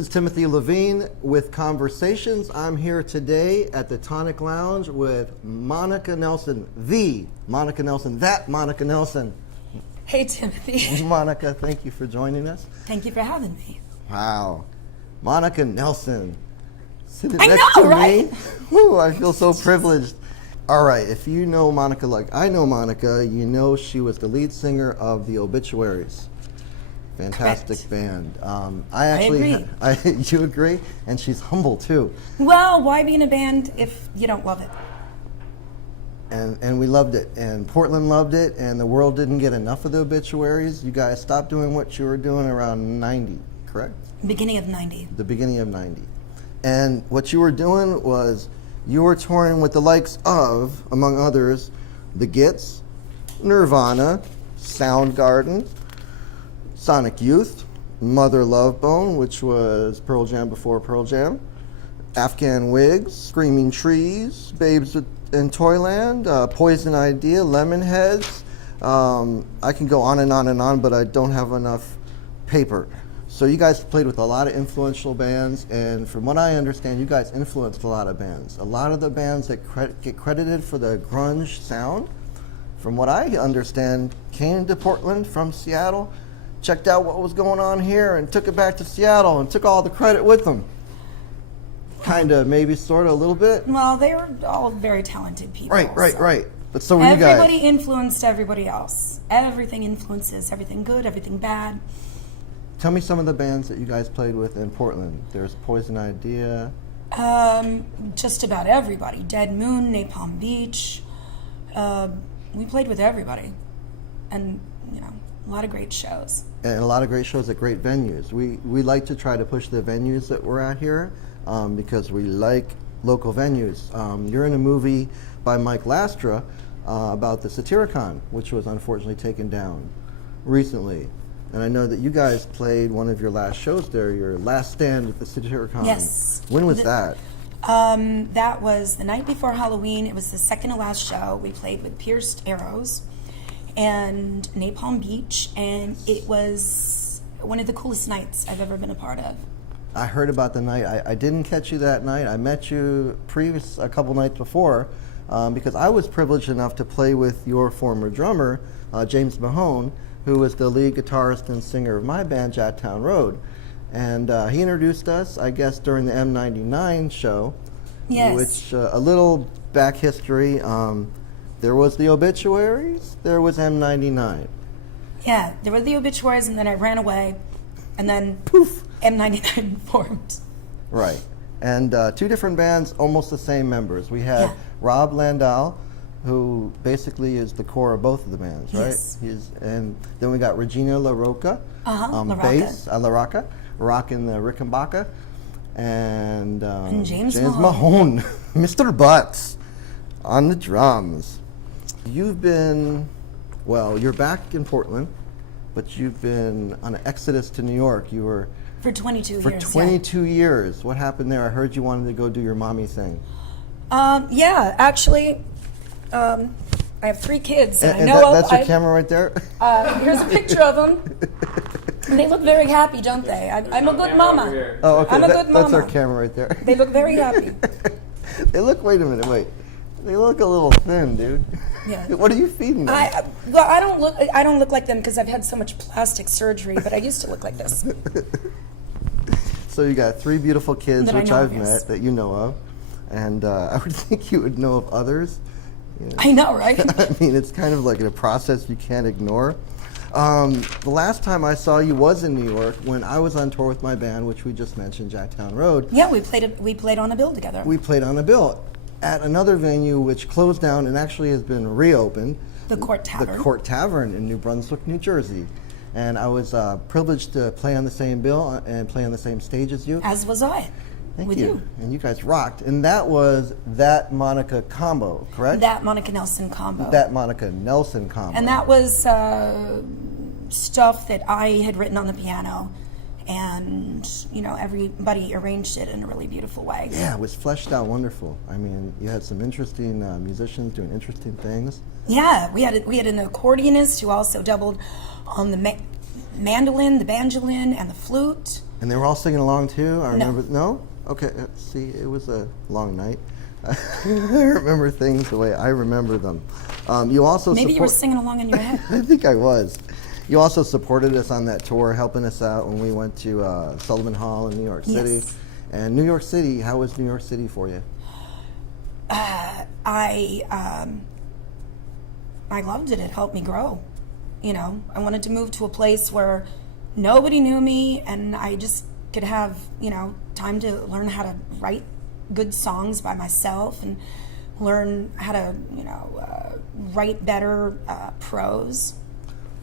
is Timothy Levine with Conversations. I'm here today at the Tonic Lounge with Monica Nelson, the Monica Nelson, that Monica Nelson. Hey, Timothy. Monica, thank you for joining us. Thank you for having me. Wow. Monica Nelson. Sitting I next know, to right? me. Ooh, I feel so privileged. All right, if you know Monica like I know Monica, you know she was the lead singer of the Obituaries. Fantastic Correct. band. I actually, agree. You agree? And she's humble too. Well, why be in a band if you don't love it? And we loved it. And Portland loved it. And the world didn't get enough of the Obituaries. You guys stopped doing what you were doing around 90, correct? Beginning of 90. The beginning of 90. And what you were doing was you were touring with the likes of, among others, the Gits, Nirvana, Soundgarden, Sonic Youth, Mother Love Bone, which was Pearl Jam before Pearl Jam, Afghan Wigs, Screaming Trees, Babes in Toyland, Poison Idea, Lemonheads. I can go on and on and on, but I don't have enough paper. So you guys played with a lot of influential bands, and from what I understand, you guys influenced a lot of bands. A lot of the bands that get credited for the grunge sound, from what I understand, came to Portland from Seattle, checked out what was going on here, and took it back to Seattle and took all the credit with them. Kind of, maybe, sort of, a little bit. Well, they were all very talented people. Right. But so were you guys. Everybody influenced everybody else. Everything influences everything good, everything bad. Tell me some of the bands that you guys played with in Portland. There's Poison Idea. Just about everybody. Dead Moon, Napalm Beach. We played with everybody. And, you know, a lot of great shows. And a lot of great shows at great venues. We like to try to push the venues that we're at here because we like local venues. You're in a movie by Mike Lastra about the Satyricon, which was unfortunately taken down recently. And I know that you guys played one of your last shows there, your last stand at the Satyricon. Yes. When was that? That was the night before Halloween. It was the second to last show. We played with Pierced Arrows and Napalm Beach, and it was one of the coolest nights I've ever been a part of. I heard about the night. I didn't catch you that night. I met you a couple nights before because I was privileged enough to play with your former drummer, James Mahone, who was the lead guitarist and singer of my band, Jacktown Road. And he introduced us, I guess, during the M99 show. Yes. Which, a little back history, there was the Obituaries, there was M99. Yeah, there were the Obituaries, and then I ran away, and then Poof! M99 formed. Right. And two different bands, almost the same members. We had Rob Landau, who basically is the core of both of the bands, right? Yes. And then we got Regina LaRocca, bass, La Rocca, rocking the Rickenbacker, and James Mahone, Mr. Butts, on the drums. You've been, well, you're back in Portland, but you've been on an exodus to New York. You were For 22 for years. 22 years. What happened there? I heard you wanted to go do your mommy thing. Yeah, actually, I have 3 kids. And I And know that's your camera right there? Here's a picture of them. And they look very happy, don't they? I'm a good mama. Oh, okay. I'm a good That's our mama. camera right there. They look very happy. They look, wait a minute, wait. They look a little thin, dude. Yeah. What are you feeding them? I don't look like them because I've had so much plastic surgery, but I used to look like this. So you got 3 beautiful kids, That I which know I've of, yes. met, that you know of. And I would think you would know of others. Yeah. I know, right? I mean, it's kind of like a process you can't ignore. The last time I saw you was in New York when I was on tour with my band, which we just mentioned, Jacktown Road. Yeah, we played on a bill together. We played on a bill at another venue which closed down and actually has been reopened. The Court Tavern. The Court Tavern in New Brunswick, New Jersey. And I was privileged to play on the same bill and play on the same stage as you. As was I. Thank with you. And you guys rocked. And that was That Monica combo, correct? That Monica Nelson combo. That Monica Nelson combo. And that was stuff that I had written on the piano. And, you know, everybody arranged it in a really beautiful way. Yeah, it was fleshed out wonderful. I mean, you had some interesting musicians doing interesting things. Yeah, we had an accordionist who also doubled on the mandolin, the banjolin, and the flute. And they were all singing along too? I No. remember. No? Okay, see, it was a long night. I remember things the way I remember them. You also Maybe you were support- singing along in your head. I think I was. You also supported us on that tour, helping us out when we went to Sullivan Hall in New York City. Yes. And New York City, how was New York City for you? I loved it. It helped me grow. You know, I wanted to move to a place where nobody knew me and I just could have, you know, time to learn how to write good songs by myself and learn how to, you know, write better prose.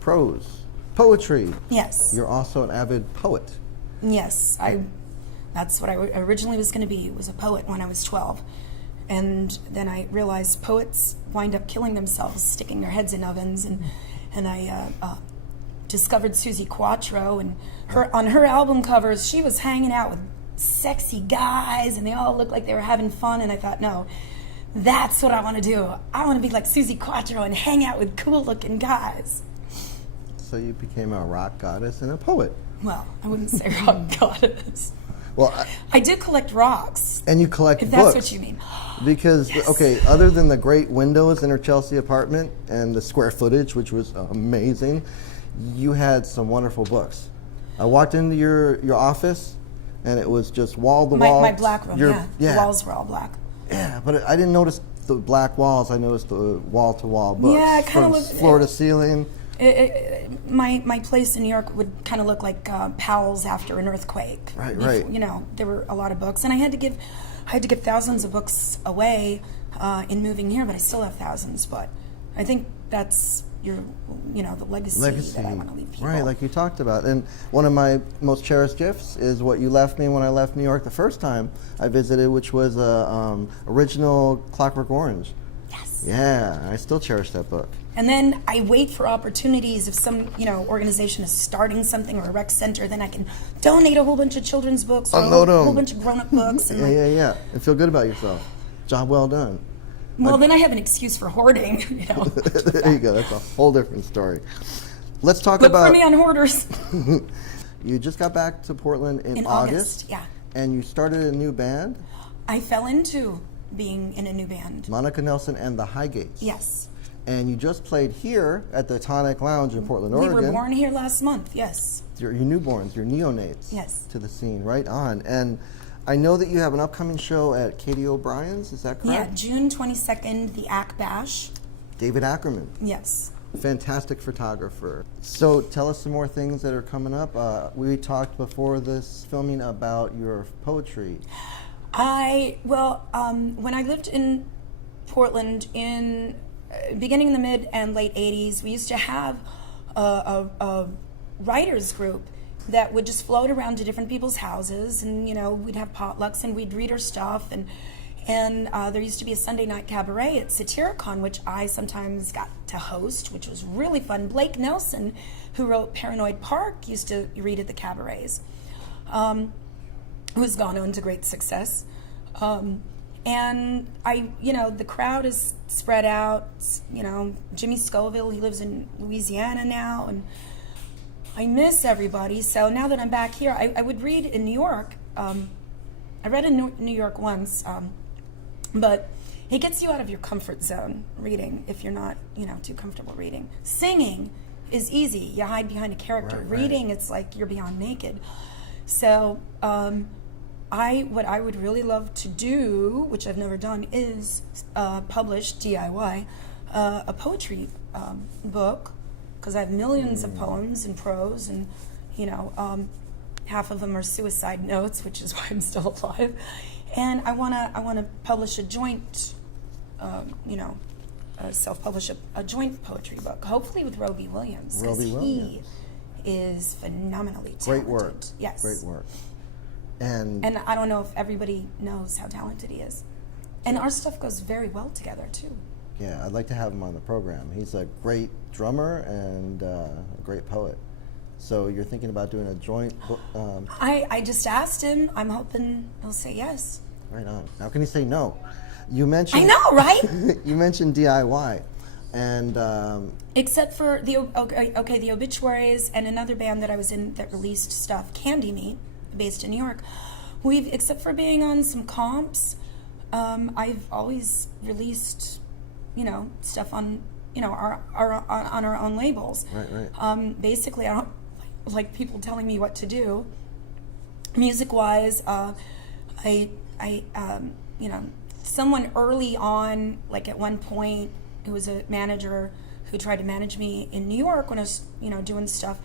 Prose, poetry. Yes. You're also an avid poet. Yes. That's what I originally was going to be, was a poet when I was 12. And then I realized poets wind up killing themselves, sticking their heads in ovens, and I discovered Susie Quattro, and on her album covers, she was hanging out with sexy guys, and they all looked like they were having fun, and I thought, no, that's what I want to do. I want to be like Susie Quattro and hang out with cool-looking guys. So you became a rock goddess and a poet. Well, I wouldn't say rock goddess. Well, I do collect rocks, and you collect if books. that's what you mean. Because, Yes. okay, other than the great windows in her Chelsea apartment and the square footage, which was amazing, you had some wonderful books. I walked into your office, and it was just wall to wall. My black room, yeah. The walls were all black. Yeah, but I didn't notice the black walls. I noticed the wall to wall books. Yeah, it kinda from looked- floor to ceiling. My place in New York would kind of look like Powell's after an earthquake. Right, right. You know, there were a lot of books, and I had to give thousands of books away in moving here, but I still have thousands. But I think that's the legacy that I want to leave people. Right, like you talked about. And one of my most cherished gifts is what you left me when I left New York the first time I visited, which was original Clockwork Orange. Yes. Yeah, I still cherish that book. And then I wait for opportunities if some, organization is starting something or a rec center, then I can donate a whole bunch of children's books or Unload a 'em. whole bunch of grown-up books. And Yeah. And feel good about yourself. Job well done. well, then I have an excuse for hoarding, There you go. That's a whole different story. Let's talk Look about. for me on Hoarders. You just got back to Portland in August, yeah. And you started a new band, I fell into being in a new band. Monica Nelson and the Highgates. Yes. And you just played here at the Tonic Lounge in Portland, We Oregon. were born here last month, yes. Your newborns, your neonates. Yes. To the scene, right on. And I know that you have an upcoming show at Katie O'Brien's, is that Yeah, correct? June 22nd, the Ack Bash. David Ackerman, Yes. fantastic photographer. So tell us some more things that are coming up. We talked before this filming about your poetry. When I lived in Portland in beginning in the mid and late 80s, we used to have a writers group that would just float around to different people's houses, and we'd have potlucks and we'd read our stuff, and there used to be a Sunday night cabaret at Satyricon, which I sometimes got to host, which was really fun. Blake Nelson, who wrote Paranoid Park, used to read at the cabarets, who's gone on to great success. And the crowd is spread out. Jimmy Scoville, he lives in Louisiana now, and I miss everybody. So now that I'm back here, I would read in New York. I read in New York once, but it gets you out of your comfort zone, reading, if you're not, too comfortable reading. Singing is easy. You hide behind a character. Right. Reading, it's like you're beyond naked. So what I would really love to do, which I've never done, is publish DIY a poetry book, because I have millions of poems and prose, and half of them are suicide notes, which is why I'm still alive. And I wanna publish a joint, self-publish a joint poetry book, hopefully with Roby Williams, because Roby he is phenomenally talented. Great work. Yes. Great work. And I don't know if everybody knows how talented he is. And our stuff goes very well together, too. yeah, I'd like to have him on the program. He's a great drummer and a great poet. So you're thinking about doing a joint book? I just asked him. I'm hoping he'll say yes. Right on. How can he say no? You mentioned. I know, right? You mentioned DIY, and Except for the Obituaries and another band that I was in that released stuff, Candy Meat, based in New York, we've, except for being on some comps, I've always released, stuff on, on our own labels. Right. Basically, I don't like people telling me what to do. Music-wise, someone early on, like at one point, who was a manager who tried to manage me in New York when I was, doing stuff,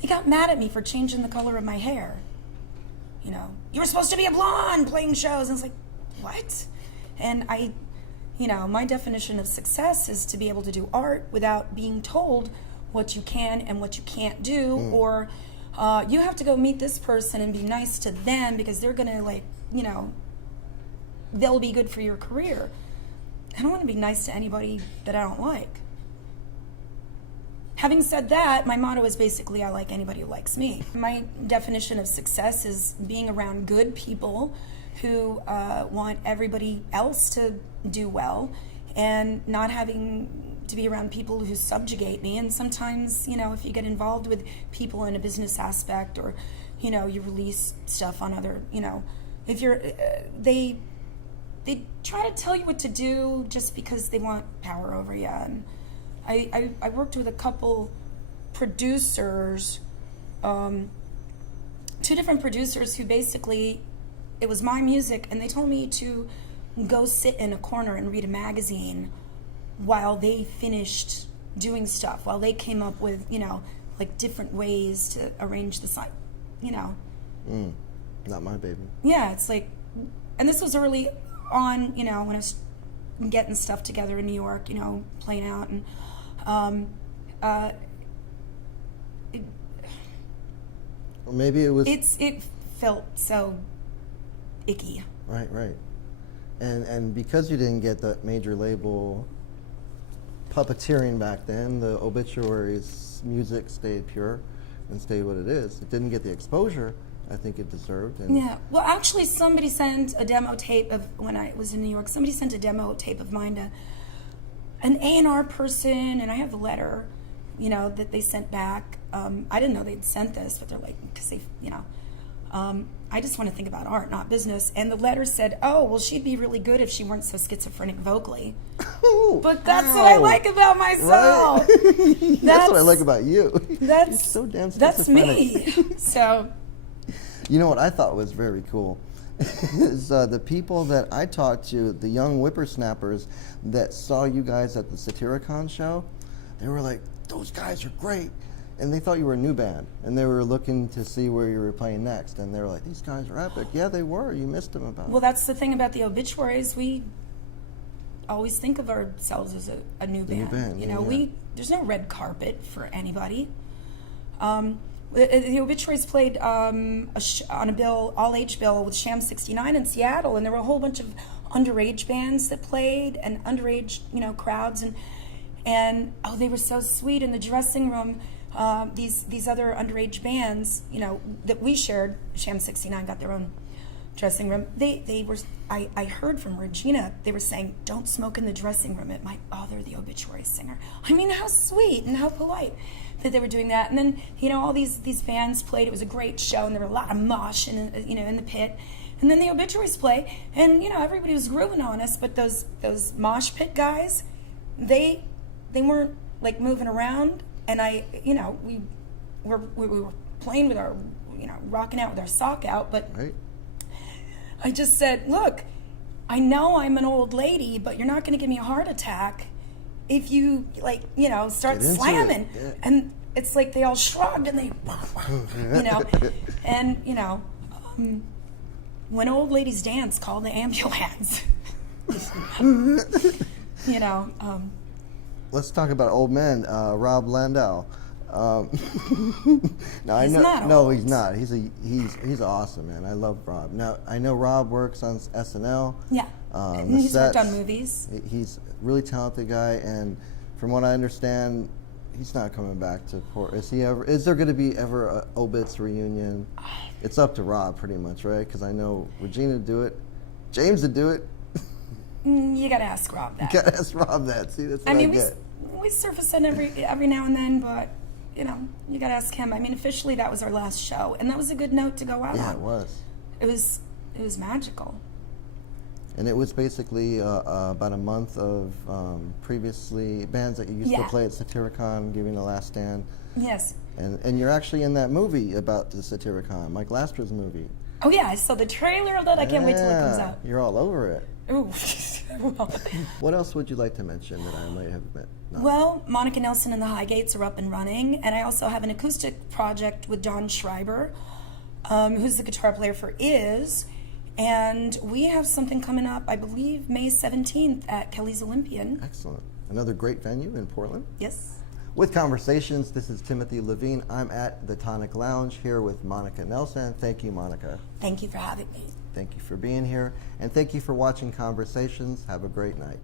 they got mad at me for changing the color of my hair. You were supposed to be a blonde playing shows. And it's like, what? And my definition of success is to be able to do art without being told what you can and what you can't do, or you have to go meet this person and be nice to them because they're going to, they'll be good for your career. I don't want to be nice to anybody that I don't like. Having said that, my motto is basically, I like anybody who likes me. My definition of success is being around good people who want everybody else to do well, and not having to be around people who subjugate me. And sometimes, if you get involved with people in a business aspect, or, you release stuff on other, if you're, they try to tell you what to do just because they want power over you. And I worked with a couple producers, 2 different producers who basically, it was my music, and they told me to go sit in a corner and read a magazine while they finished doing stuff, while they came up with, different ways to arrange the site, Not my baby. Yeah, it's like, and this was early on, when I was getting stuff together in New York, playing out, and Or maybe it was... it felt so icky. Right. And because you didn't get that major label puppeteering back then, the Obituaries music stayed pure and stayed what it is. It didn't get the exposure I think it deserved. And Yeah. Well, actually, somebody sent a demo tape of, when I was in New York, somebody sent a demo tape of mine to an A&R person, and I have the letter, that they sent back. I didn't know they'd sent this, but they're like, because they, I just want to think about art, not business. And the letter said, oh, well, she'd be really good if she weren't so schizophrenic vocally. But that's what I like about myself. Right? That's what I like about you. That's You're so damn that's me. So, you know what I thought was very cool is the people that I talked to, the young whippersnappers that saw you guys at the Satyricon show, they were like, those guys are great. And they thought you were a new band, and they were looking to see where you were playing next. And they were like, these guys are epic. Yeah, they were. You missed them about well, that's the thing about the Obituaries. We always think of ourselves as a new band. There's no red carpet for anybody. The Obituaries played on a bill, all-age bill, with Sham 69 in Seattle, and there were a whole bunch of underage bands that played, and underage, crowds, and they were so sweet in the dressing room. These other underage bands, that we shared, Sham 69 got their own dressing room. They were. I heard from Regina. They were saying, "Don't smoke in the dressing room. It might bother the Obituary singer." I mean, how sweet and how polite that they were doing that. And then all these bands played. It was a great show, and there were a lot of mosh in the pit. And then the Obituaries play, and everybody was grooving on us. But those mosh pit guys, they weren't like moving around. And we were playing with our, rocking out with our sock out, but Right. I just said, look, I know I'm an old lady, but you're not going to give me a heart attack if you, start Get into slamming. it, yeah. And it's like they all shrugged and they, and, when old ladies dance, call the ambulance. Let's talk about old men. Rob Landau. No, I He's know. not No, old. he's not. He's awesome, man. I love Rob. Now I know Rob works on SNL. Yeah. The He's worked on sets. movies. He's a really talented guy, and from what I understand, he's not coming back to Port. Is he ever? Is there going to be ever a Obits reunion? It's up to Rob, pretty much, right? Because I know Regina would do it, James would do it. You got to ask Rob that. Gotta ask Rob that. See, that's what I I mean, get. we surface it every now and then, but you know, you got to ask him. I mean, officially that was our last show, and that was a good note to go out Yeah, on. it was. It was magical. And it was basically about a month of previously bands that you used to Yeah. play at Satyricon, giving the last stand. Yes. And you're actually in that movie about the Satyricon, Mike Lastra's movie. Oh yeah, I saw the trailer of that. I can't wait till it comes Yeah, out. You're all over it. Ooh. Well, What else would you like to mention that I might have not? well, Monica Nelson and the Highgates are up and running, and I also have an acoustic project with Don Schreiber, who's the guitar player for Is, and we have something coming up, I believe, May 17th at Kelly's Olympian. Excellent. Another great venue in Portland. Yes. With Conversations, this is Timothy Levine. I'm at the Tonic Lounge here with Monica Nelson. Thank you, Monica. Thank you for having me. Thank you for being here, and thank you for watching Conversations. Have a great night.